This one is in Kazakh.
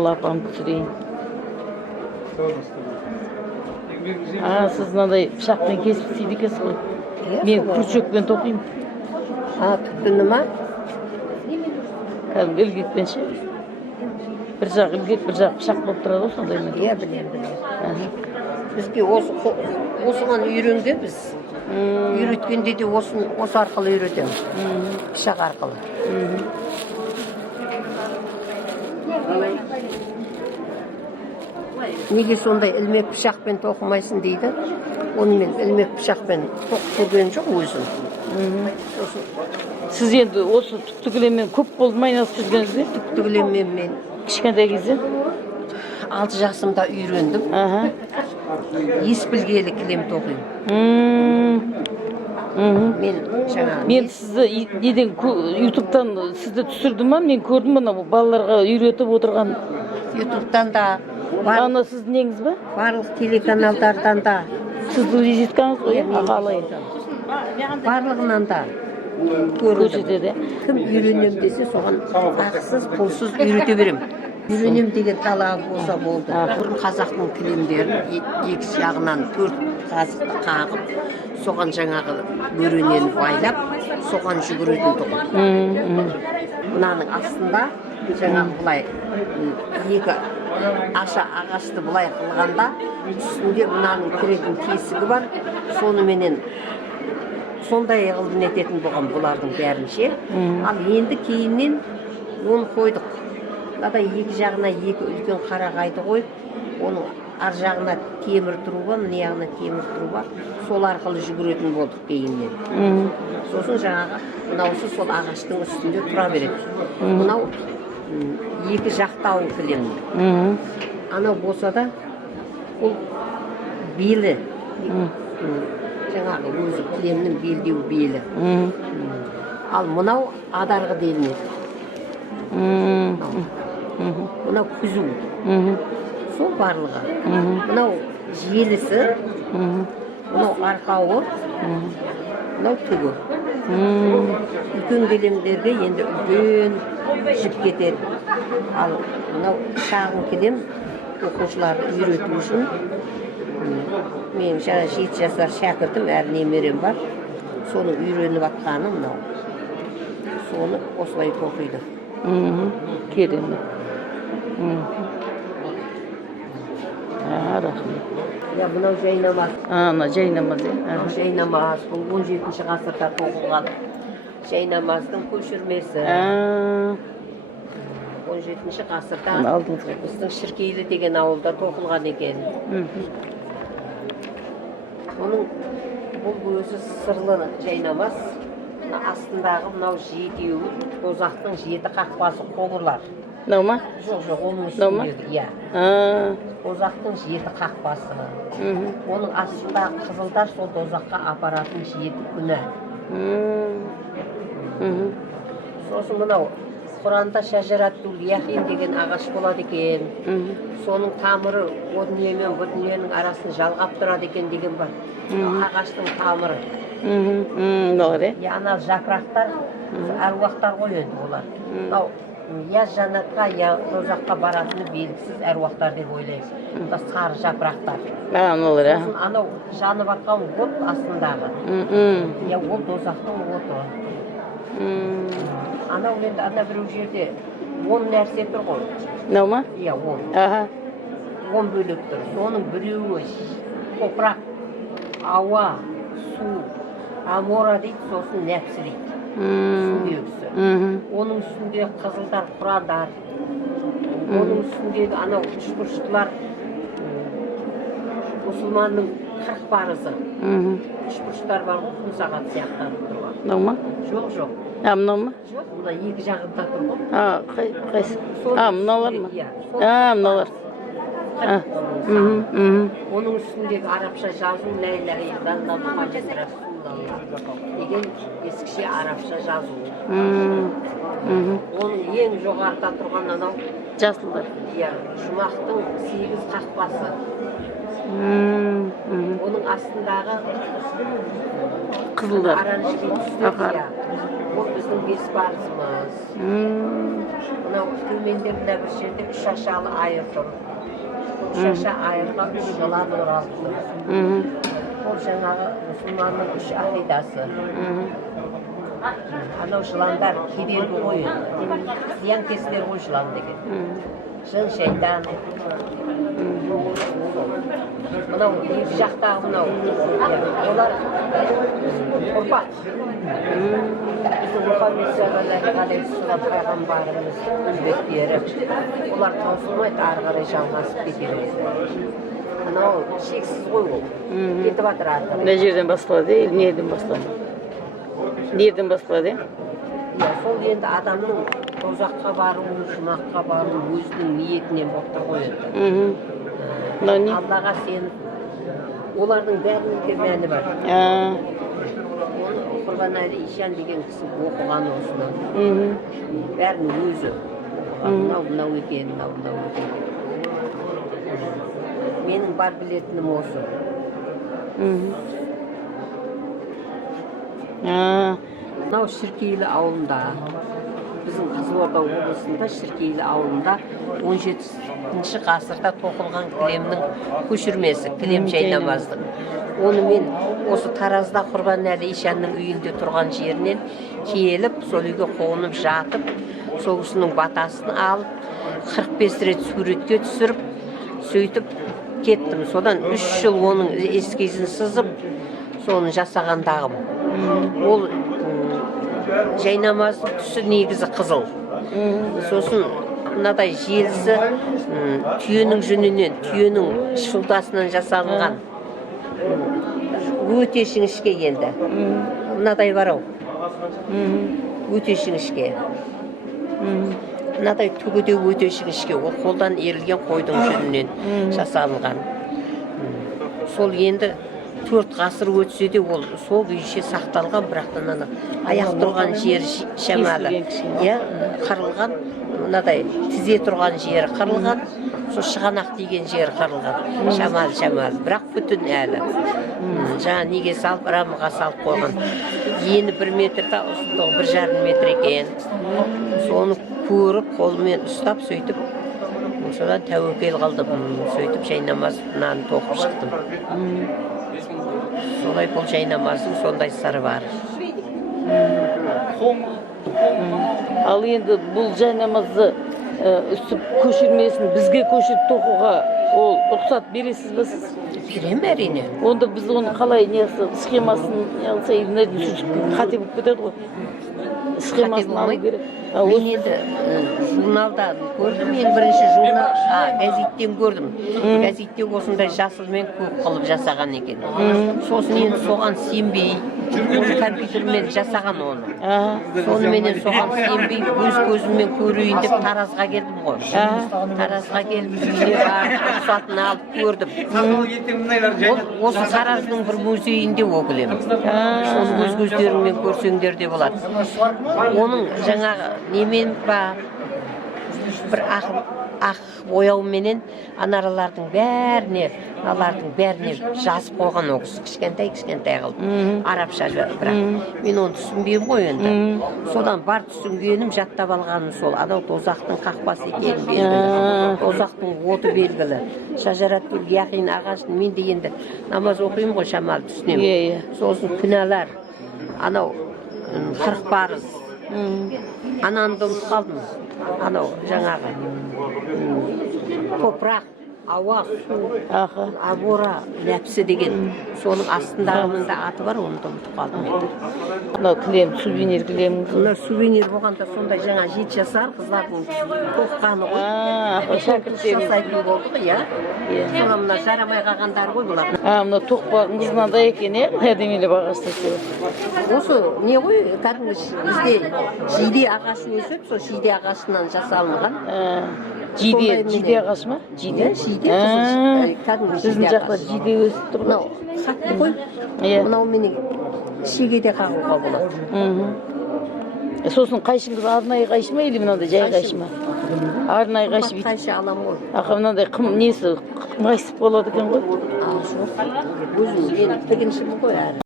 Жамал апам түсірейін. Сіз мынадай пышақпен кесіп істейді екенсіз ғой. Мен күршекпен тоқимын. Түптіні ма? Кәдімгі ілгекпен ше. Bir жақ ілгек, бір жақ пышақ болып тұрады ғой сондаймен. Иә, білем. Бізге осыған үйренген біз. Үйреткенде де осы арқылы үйретеміз. Пышақ арқылы. Неге сондай ілмек пышақпен тоқымайсың дейді. Оны мен ілмек пышақпен тоқып көрген жоқ өзім. Сіз енді осы түктігілеммен көп болды ма айналысып жүргеніңіз бе? Түктігілеммен мен кішкентай кезде 6 жасымда үйрендім. Ес білгелі кілем тоқимын. Мен сізді неден ютубтан сізді түсірдім ма? Мен көрдім мұны балаларға үйретіп отырған. Ютубтан да ана сіздің неңіз бе? Барлық телеканалдардан да. Сіздің визиткаңыз ғой? Ағалай. Барлығынан да көрдім. Кім үйренем десе соған ақысыз, пұлсыз үйрете берем. Үйренем деген талабы болса болды. Бұрын қазақтың кілемдерін екі жағынан 4 қазықты қағып, соған жаңағы бөренені байлап, соған жүгіретін тұғын. Мынаның астында жаңағы бұлай екі аша ағашты бұлай қылғанда, үстінде мынаның кіретін тесігі бар, соныменен сондай ғылдың ететін болған бұлардың бәрінше. Ал енді кейіннен оны қойдық. Надай екі жағына екі үлкен қарағайды қойып, оның ар жағына темір тұруба, мына жағына темір тұруба, сол арқылы жүгіретін болдық кейіннен. Сосын жаңағы мынаусы сол ағаштың үстінде тұра береді. Мынау екі жақтауы кілем. Анау болса да ол белі. Жаңағы өзі кілемнің белдеу белі. Ал мынау адарғы делінеді. Мынау күзу. Сол барлығы. Мынау желісі. Мынау арқауы. Мынау түгі. Үлкен кілемдерге енді үлкен жіп кетеді. Ал мынау шағын кілем оқушыларды үйрету үшін мен 7 жасар шәкіртім, әр немерем бар. Соны үйреніп атқаны мынау. Соны осылай тоқиды. Керемет. Рахмет. Мынау жайнамаз. Ана жайнамаз. Жайнамаз. Бұл 17 ғасырда тоқылған жайнамаздың көшірмесі. 17 ғасырда біздің Шіркейлі деген ауылда тоқылған екен. Оның бұл өзі сырлы жайнамаз. Астындағы мынау жетеуі, тозақтың 7 қақпасы қоңырлар. Мынау ма? Жоқ, оның үстіндегі, иә. Тозақтың 7 қақпасы. Оның астындағы қызылдар сол тозаққа апаратын 7 күні. Сосын мынау Құранда шәжараттул яхин деген ағаш болады екен. Соның тамыры о дүние мен бұл дүниенің арасын жалғап тұрады екен деген бар. Ағаштың тамыры. Ана жапырақтар, әруақтар ғой енді олар. Я жанатқа, я тозаққа баратыны белгісіз әруақтар деп ойлаймыз. Сары жапырақтар. Сосын анау жанып атқан от астындағы. Ол тозақтың оты. Анау енді ана біреу жерде 10 нәрсе тұр ғой. Мынау ма? Иә, 10 бөлек тұр. Соның біреуі топырақ, ауа, су, амора дейді, сосын нәпсі дейді. Сүндегісі. Оның үстінде қызылдар, құрандар. Оның үстіндегі анау үшбұрыштылар мұсылманның 40 парызы. Үшбұрыштар бар ғой, күн сағат сияқтанып тұрған. Мынау ма? Жоқ. Мынау ма? Жоқ, мына екі жағында тұр ғой. Қайсы? Мыналар ма? Мыналар. Оның үстіндегі арабша жазу ла иляха иллаллах мұхаммед расулаллах деген ескіше арабша жазу. Оның ең жоғарыда тұрған анау жасылдар. жұмақтың 8 қақпасы. Оның астындағы қызылдар. оранжевый түсті. Бұл біздің бес парызымыз. Мынау төмендер мына бір жерде үш ашалы айыр тұр. Үш аша айырға үш жылан оралып тұр. Ол жаңағы мұсылманның үш ақидасы. Анау жыландар кедергі қойын. Зиянкестер ғой жылан деген. Жын шайтан. Мынау екі жақтағы мынау. Олар ұрпақ. Біздің Мұхаммед саллаллаху алейхи ва саллям пайғамбарымыздың үмбеттері. Олар таусылмайды, ары қарай жалғасып кете береді. Анау шексіз ғой ол. Кетіп жатыр ары қарай. Мына жерден басталады, неден басталады? Неден басталады? Сол енді адамның тозаққа бару, жұмаққа бару өзінің ниетінен болып та қояды. Аллаға сеніп, олардың бәрінің де мәні бар. Құрбанәлі Ишан деген кісі оқыған осыны. Бәрінің өзі. Мынау екен, мынау екен. Менің бар білетінім осы. Мынау Шіркейлі ауылында, біздің Қызылорда облысында Шіркейлі ауылында 17-ші ғасырда тоқылған кілемнің көшірмесі, кілем жайнамаздың. Оны мен осы Таразда Құрбанәлі Ишанның үйінде тұрған жерінен келіп, сол үйге қонып жатып, сол кісінің батасын алып, 45 рет суретке түсіріп, сөйтіп кеттім. Содан 3 жыл оның ескизін сызып, соны жасағандағым. Ол жайнамаздың түсі негізі қызыл. Сосын мынадай желісі түйенің жүнінен, түйенің шылдасынан жасалынған. Өте шіңішке енді. Мынадай бар ау. Өте шіңішке. Мынадай түгі де өте шіңішке. Ол қолдан ерілген қойдың жүнінен жасалынған. Сол енді 4 ғасыр өтсе де ол сол күйінше сақталған, бірақтан аяқ тұрған жері шамалы. Қырылған, мынадай тізе тұрған жері қырылған, сол шығанақ деген жері қырылған. Шамал, бірақ бүтін әлі. Жаңа неге салып, рамыға салып қойған. Ені 1 метрді, ұзындығы 1,5 метр екен. Соны көріп, қолымен ұстап, сөйтіп, содан тәуекел қылдым. Сөйтіп, жайнамазынан тоқып шықтым. Солай бұл жайнамаздың сондай сыры бар. Ал енді бұл жайнамазды үстіп көшірмесін бізге көшіріп тоқуға ол рұқсат бересіз бе сіз? Берем әрине. Онда біз оны қалай схемасын қате болып кетеді ғой. Схемасын алу керек. Мен енді журналдан көрдім, мен бірінші журнал, газеттен көрдім. Газетте осындай жасылмен көп қылып жасаған екен. Сосын енді соған сенбей, компьютермен жасаған оны. Соныменен соған сенбей, өз көзіммен көрейін деп Таразға келдім ғой. Таразға келіп, үйіне барып, рұқсатын алып көрдім. Осы Тараздың бір музейінде оқылем. Оны өз көздеріңмен көрсеңдер де болады. Оның жаңағы немен ба бір ақ бояуменен анаралардың бәріне жазып қойған ол кісі, кішкентай қылып, арабша бірақ. Мен оны түсінбеймін ғой енді. Содан бар түсінгенім, жаттап алғаным сол. Анау тозақтың қақпасы екені белгілі. Тозақтың оты белгілі. Шажараттул яқин ағашын мен де енді намаз оқимын ғой, шамалы түсінемін. Сосын күнәлар, анау 40 парыз. Ананы да ұмытып қалдым. Анау жаңағы топырақ, ауа, су, абора, нәпсі деген соның астындағының да аты бар, оны да ұмытып қалдым. Мынау кілем, сувенир кілеміңіз. Мына сувенир болғанда сондай жаңа 7 жасар қыздардың тоққаны ғой. Шәкірттеріңіз жасайтын болды ғой, иә. Соны мына жарамай қалғандар ғой бұлар. Мына тоқпағыңыз мынандай екен, әдемелеп ағашты. Осы не ғой, кәдімгі бізде жиде ағашы өсіп, сол жиде ағашынан жасалынған. Жиде ағаш ма? Жиде. Біздің жақта жиде өсіп тұр. Мынау қатты ғой. Мынау менің шегеде қағуға болады. Сосын қайшыңыз арнайы қайшы ма, или мынандай жай қайшы ма? Арнайы қайшы бейті. Қайшы алам ғой. Мынандай несі майысып болады екен ғой? Жоқ. Өзім, мен тігіншімін ғой әрі.